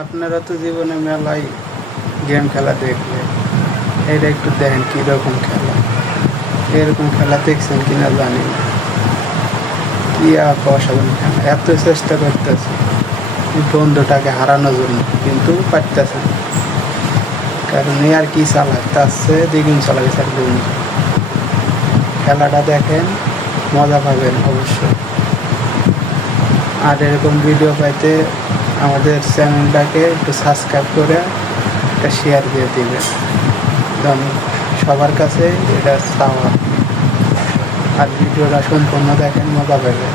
আপনারা তো জীবনে মেলায় গেম খেলা দেখবেন, এটা একটু দেখেন কীরকম খেলা। এরকম খেলা দেখছেন কিনা জানি না। কি অসাধারণ খেলা, এত চেষ্টা করতেছে বন্ধুটাকে হারানোর জন্য, কিন্তু পারতেছে না। কারণ এ আর কি চালায়, তার চেয়ে দ্বিগুণ চালাবে স্যার বন্ধু। খেলাটা দেখেন, মজা পাবেন অবশ্যই। আর এরকম ভিডিও পাইতে আমাদের চ্যানেলটাকে একটু সাবস্ক্রাইব করে একটা শেয়ার দিয়ে দিবেন, সবার কাছে এটা চাওয়া। আর ভিডিওটা সম্পূর্ণ দেখেন, মজা পাবেন।